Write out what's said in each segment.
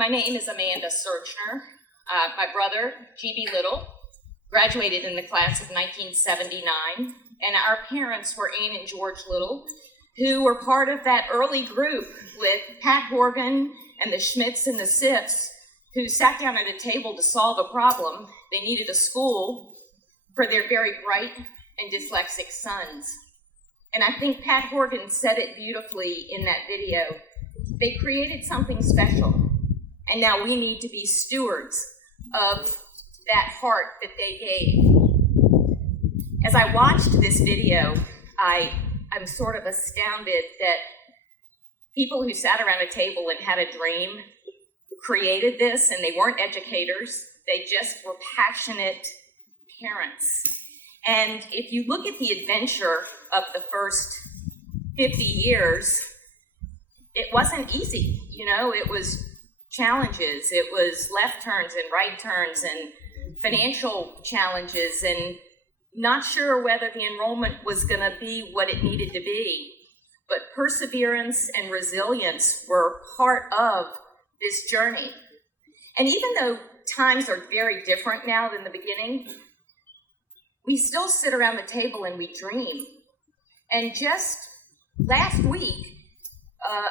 My name is Amanda Surgner. My brother, G.B. Little, graduated in the class of 1979, and our parents were Anne and George Little, who were part of that early group with Pat Horgan and the Schmidts and the Siffs, who sat down at a table to solve a problem. They needed a school for their very bright and dyslexic sons. And I think Pat Horgan said it beautifully in that video. They created something special, and now we need to be stewards of that heart that they gave. As I watched this video, I'm sort of astounded that people who sat around a table and had a dream created this, and they weren't educators, they just were passionate parents. And if you look at the adventure of the first 50 years, it wasn't easy, it was challenges, it was left turns and right turns and financial challenges and not sure whether the enrollment was going to be what it needed to be. But perseverance and resilience were part of this journey. And even though times are very different now than the beginning, we still sit around the table and we dream. And just last week,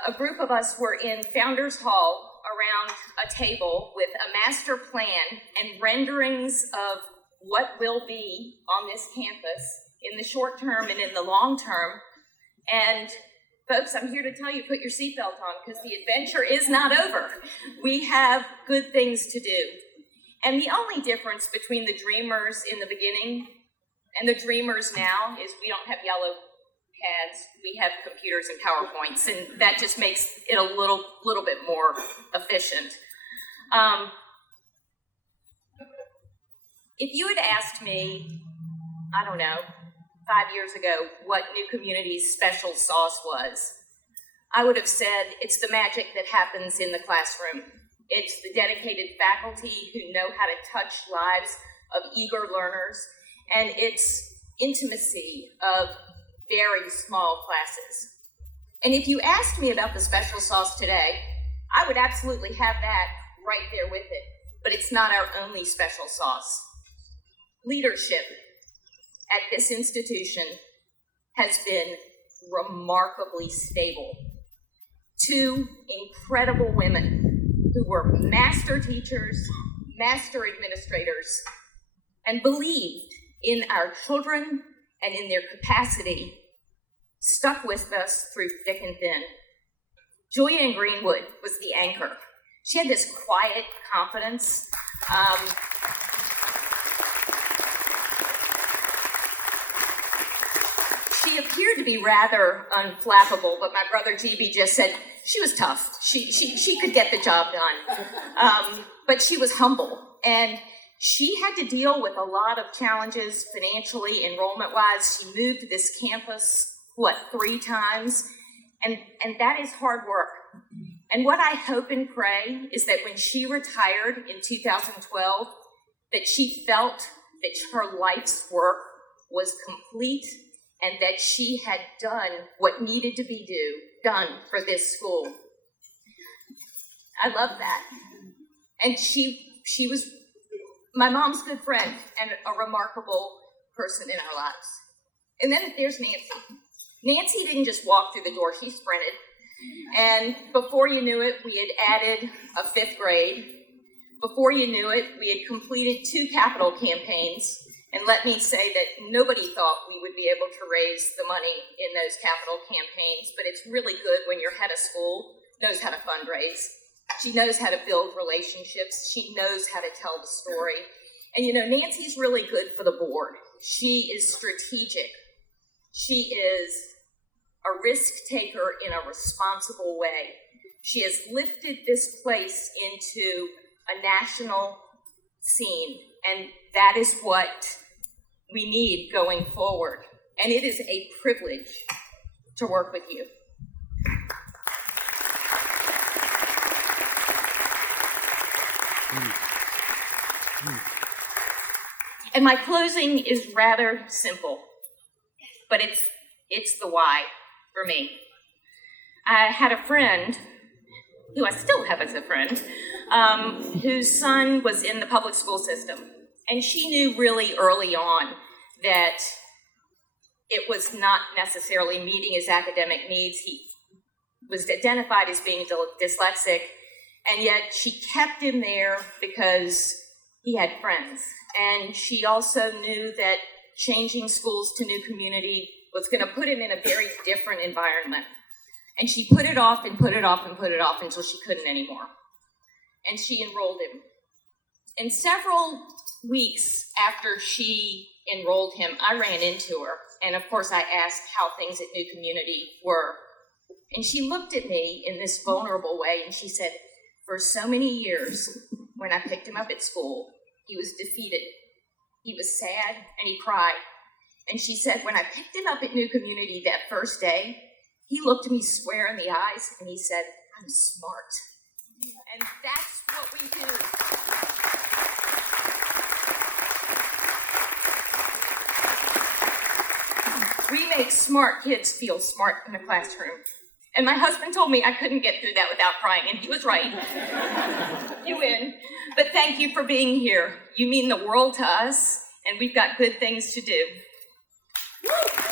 a group of us were in Founders Hall around a table with a master plan and renderings of what will be on this campus in the short term and in the long term. And folks, I'm here to tell you, put your seatbelt on, because the adventure is not over. We have good things to do. And the only difference between the dreamers in the beginning and the dreamers now is we don't have yellow pads, we have computers and PowerPoints, and that just makes it a little bit more efficient. If you had asked me, 5 years ago, what New Community's special sauce was, I would have said it's the magic that happens in the classroom. It's the dedicated faculty who know how to touch lives of eager learners, and it's intimacy of very small classes. And if you asked me about the special sauce today, I would absolutely have that right there with it, but it's not our only special sauce. Leadership at this institution has been remarkably stable. 2 incredible women who were master teachers, master administrators, and believed in our children and in their capacity, stuck with us through thick and thin. Joyanne Greenwood was the anchor. She had this quiet confidence. She appeared to be rather unflappable, but my brother GB just said she was tough. She could get the job done. But she was humble, and she had to deal with a lot of challenges financially, enrollment-wise. She moved to this campus, 3 times? And that is hard work. And what I hope and pray is that when she retired in 2012, that she felt that her life's work was complete and that she had done what needed to be done for this school. I love that. And she was my mom's good friend and a remarkable person in our lives. And then there's Nancy. Nancy didn't just walk through the door, she sprinted. And before you knew it, we had added a 5th grade. Before you knew it, we had completed 2 capital campaigns. And let me say that nobody thought we would be able to raise the money in those capital campaigns, but it's really good when your head of school knows how to fundraise. She knows how to build relationships. She knows how to tell the story. And Nancy's really good for the board. She is strategic. She is a risk taker in a responsible way. She has lifted this place into a national scene, and that is what we need going forward. And it is a privilege to work with you. And my closing is rather simple, but it's the why for me. I had a friend who I still have as a friend, whose son was in the public school system. And she knew really early on that it was not necessarily meeting his academic needs. He was identified as being dyslexic, and yet she kept him there because he had friends. And she also knew that changing schools to new community was going to put him in a very different environment. And she put it off and put it off and put it off until she couldn't anymore. And she enrolled him. And several weeks after she enrolled him, I ran into her. And of course, I asked how things at New Community were. And she looked at me in this vulnerable way, and she said, for so many years, when I picked him up at school, he was defeated. He was sad, and he cried. And she said, when I picked him up at New Community that first day, he looked at me square in the eyes, and he said, I'm smart. And that's what we do. We make smart kids feel smart in the classroom. And my husband told me I couldn't get through that without crying, and he was right. You win. But thank you for being here. You mean the world to us, and we've got good things to do. Woo!